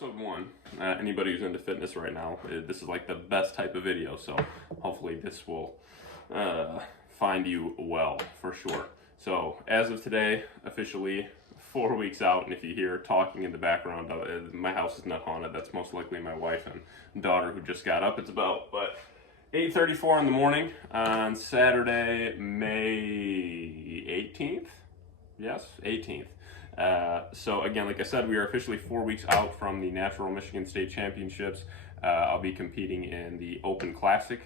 Episode 1, anybody who's into fitness right now, this is like the best type of video, so hopefully this will find you well, for sure. So, as of today, officially 4 weeks out, and if you hear talking in the background, my house is not haunted. That's most likely my wife and daughter who just got up. It's about, 8:34 in the morning on Saturday, May 18th? Yes, 18th. So again, like I said, we are officially 4 weeks out from the Natural Michigan State Championships. I'll be competing in the Open Classic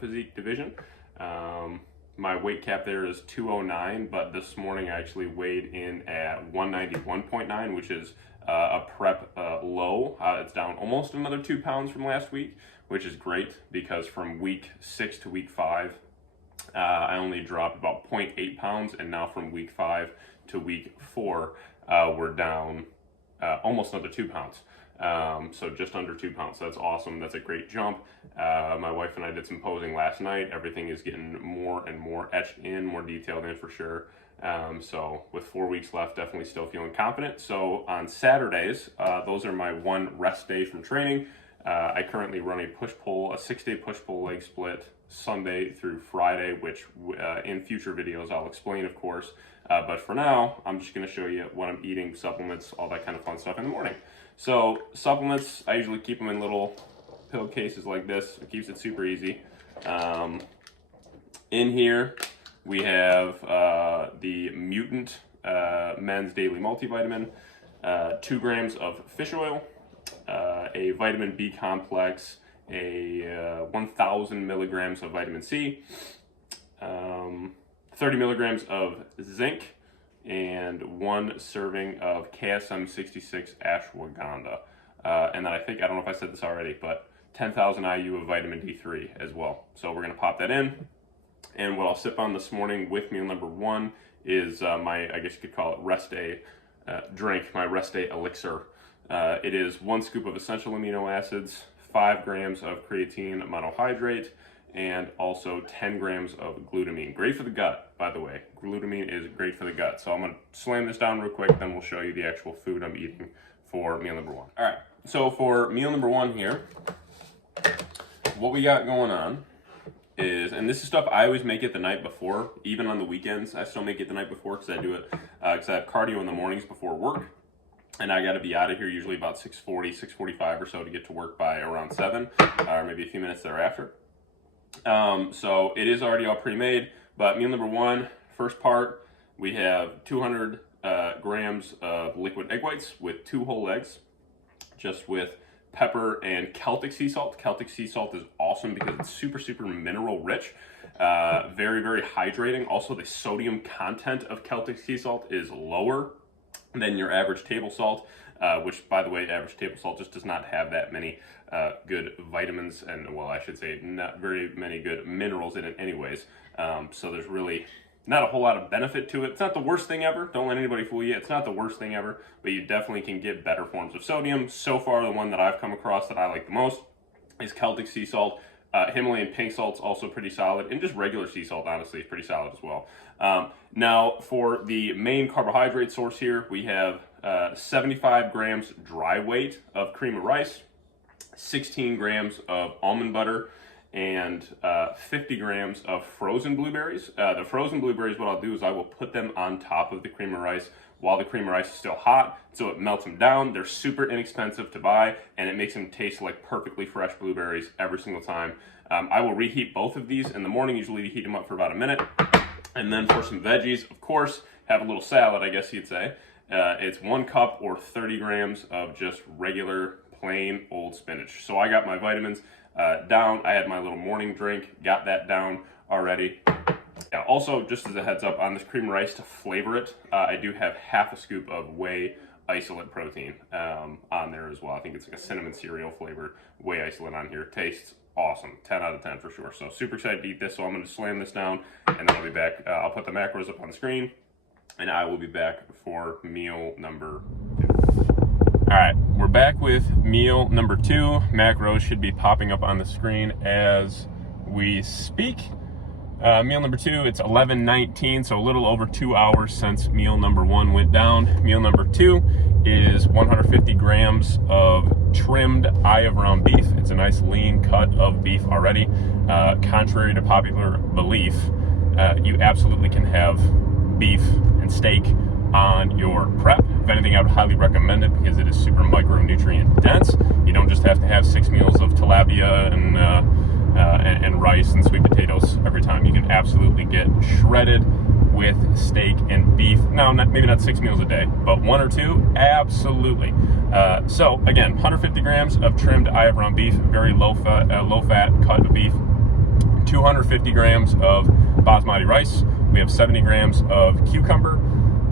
physique division. My weight cap there is 209, but this morning I actually weighed in at 191.9, which is a prep low. It's down almost another 2 pounds from last week, which is great because from week 6 to week 5, I only dropped about 0.8 pounds, and now from week 5 to week 4, we're down almost another 2 pounds. So just under 2 pounds. That's awesome. That's a great jump. My wife and I did some posing last night. Everything is getting more and more etched in, more detailed in for sure. So with 4 weeks left, definitely still feeling confident. So on Saturdays, those are my one rest day from training. I currently run a push-pull, a 6-day push-pull leg split, Sunday through Friday, which in future videos I'll explain, of course. But for now, I'm just going to show you what I'm eating, supplements, all that kind of fun stuff in the morning. So supplements, I usually keep them in little pill cases like this. It keeps it super easy. In here, we have the Mutant Men's Daily Multivitamin, 2 grams of fish oil, a vitamin B complex, a 1,000 milligrams of vitamin C, 30 milligrams of zinc, and 1 serving of KSM 66 ashwagandha. And then I don't know if I said this already, but 10,000 IU of vitamin D3 as well. So we're going to pop that in. And what I'll sip on this morning with meal number 1 is my, I guess you could call it rest day drink, my rest day elixir. It is 1 scoop of essential amino acids, 5 grams of creatine monohydrate, and also 10 grams of glutamine. Great for the gut, by the way. Glutamine is great for the gut. So I'm gonna slam this down real quick, then we'll show you the actual food I'm eating for meal number 1. All right, so for meal number 1 here, what we got going on is, and this is stuff I always make it the night before, even on the weekends, I still make it the night before because I do it, because I have cardio in the mornings before work. And I got to be out of here usually about 6:40, 6:45 or so to get to work by around 7, or maybe a few minutes thereafter. So it is already all pre-made, but meal number 1, first part, we have 200 grams of liquid egg whites with 2 whole eggs, just with pepper and Celtic sea salt. Celtic sea salt is awesome because it's super, super mineral rich, very, very hydrating. Also, the sodium content of Celtic sea salt is lower than your average table salt, which, by the way, average table salt just does not have that many good vitamins and, well, I should say not very many good minerals in it anyways. So there's really not a whole lot of benefit to it. It's not the worst thing ever. Don't let anybody fool you. It's not the worst thing ever, but you definitely can get better forms of sodium. So far, the one that I've come across that I like the most is Celtic sea salt. Himalayan pink salt's also pretty solid, and just regular sea salt, honestly, is pretty solid as well. Now, for the main carbohydrate source here, we have 75 grams dry weight of cream of rice, 16 grams of almond butter, and 50 grams of frozen blueberries. The frozen blueberries, what I'll do is I will put them on top of the cream of rice while the cream of rice is still hot, so it melts them down. They're super inexpensive to buy, and it makes them taste like perfectly fresh blueberries every single time. I will reheat both of these in the morning, usually heat them up for about a minute. And then for some veggies, of course, have a little salad, I guess you'd say. It's 1 cup or 30 grams of just regular, plain old spinach. So I got my vitamins down. I had my little morning drink, got that down already. Yeah, also, just as a heads up on this cream of rice, to flavor it, I do have half a scoop of whey isolate protein on there as well. I think it's like a cinnamon cereal flavored whey isolate on here. Tastes awesome. 10 out of 10 for sure. So super excited to eat this. So I'm going to slam this down, and then I'll be back. I'll put the macros up on the screen, and I will be back for meal number 2. All right, we're back with meal number 2. Macros should be popping up on the screen as we speak. Meal number 2, it's 11:19, so a little over 2 hours since meal number 1 went down. Meal number 2 is 150 grams of trimmed eye of round beef. It's a nice lean cut of beef already. Contrary to popular belief, you absolutely can have beef and steak on your prep. If anything, I would highly recommend it because it is super micronutrient dense. You don't just have to have 6 meals of tilapia and rice and sweet potatoes every time. You can absolutely get shredded with steak and beef. No, maybe not 6 meals a day, but 1 or 2, absolutely. So again, 150 grams of trimmed eye of round beef, very low fat cut of beef. 250 grams of basmati rice. We have 70 grams of cucumber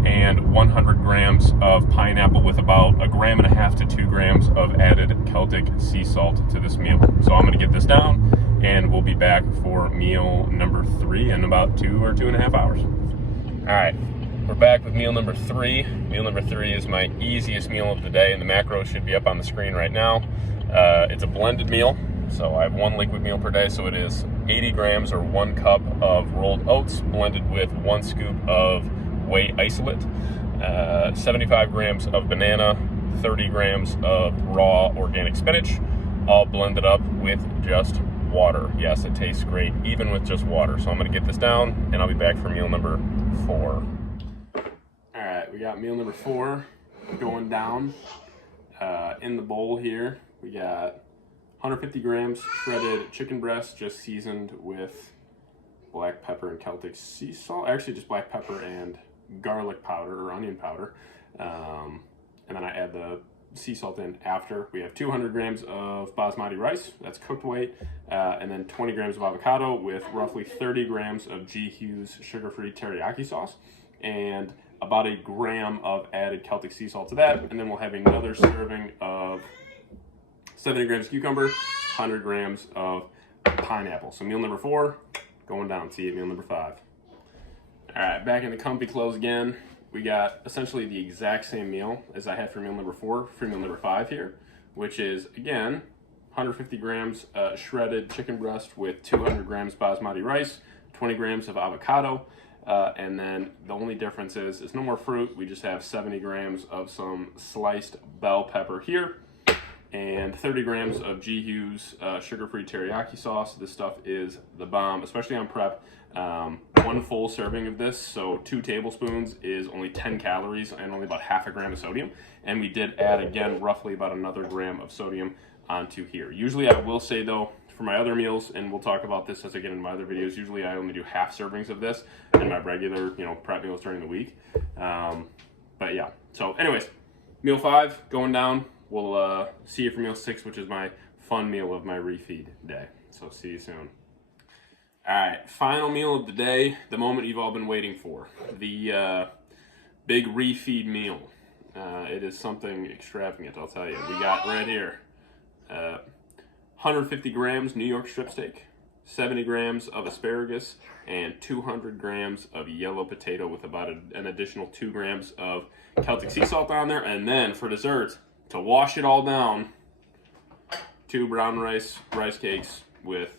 and 100 grams of pineapple with about 1.5 grams to 2 grams of added Celtic sea salt to this meal. So I'm gonna get this down and we'll be back for meal number 3 in about 2 or 2.5 hours. All right, we're back with meal number 3. Meal number 3 is my easiest meal of the day, and the macros should be up on the screen right now. It's a blended meal, so I have 1 liquid meal per day, so it is 80 grams or 1 cup of rolled oats blended with 1 scoop of whey isolate, 75 grams of banana, 30 grams of raw organic spinach, all blended up with just water. Yes, it tastes great even with just water. So I'm gonna get this down and I'll be back for meal number 4. All right, we got meal number 4 going down. In the bowl here, we got 150 grams shredded chicken breast, just seasoned with black pepper and Celtic sea salt. Actually, just black pepper and garlic powder or onion powder. And then I add the sea salt in after. We have 200 grams of basmati rice, that's cooked weight, and then 20 grams of avocado with roughly 30 grams of G. Hughes sugar-free teriyaki sauce, and about 1 gram of added Celtic sea salt to that. And then we'll have another serving of 70 grams of cucumber, 100 grams of pineapple. So meal number 4 going down. See you at meal number 5. All right, back in the comfy clothes again. We got essentially the exact same meal as I had for meal number 4 for meal number 5 here, which is, again, 150 grams shredded chicken breast with 200 grams basmati rice, 20 grams of avocado, and then the only difference is no more fruit. We just have 70 grams of some sliced bell pepper here, and 30 grams of G. Hughes sugar-free teriyaki sauce. This stuff is the bomb, especially on prep. 1 full serving of this, so 2 tablespoons, is only 10 calories and only about 0.5 gram of sodium. And we did add, again, roughly about another gram of sodium onto here. Usually I will say, though, for my other meals, and we'll talk about this as I get into my other videos, usually I only do half servings of this in my regular, prep meals during the week. But yeah, so anyways, meal 5 going down. We'll see you for meal 6, which is my fun meal of my refeed day. So see you soon. All right, final meal of the day, the moment you've all been waiting for, the big refeed meal. It is something extravagant, I'll tell you. We got right here 150 grams New York strip steak, 70 grams of asparagus, and 200 grams of yellow potato with about an additional 2 grams of Celtic sea salt on there. And then for dessert, to wash it all down, 2 brown rice cakes with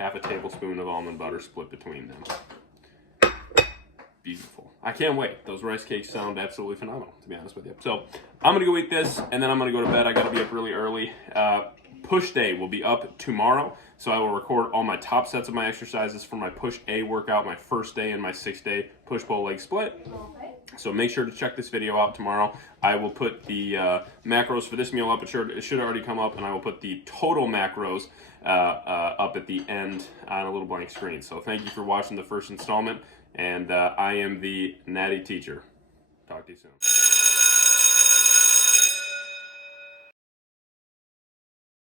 1/2 tablespoon of almond butter split between them. Beautiful. I can't wait. Those rice cakes sound absolutely phenomenal, to be honest with you. So I'm going to go eat this, and then I'm going to go to bed. I got to be up really early. Push day will be up tomorrow, so I will record all my top sets of my exercises for my push A workout, my first day and my 6-day push-pull leg split. So make sure to check this video out tomorrow. I will put the macros for this meal up. It should already come up, and I will put the total macros up at the end on a little blank screen. So thank you for watching the first installment, and I am the Natty Teacher. Talk to you soon.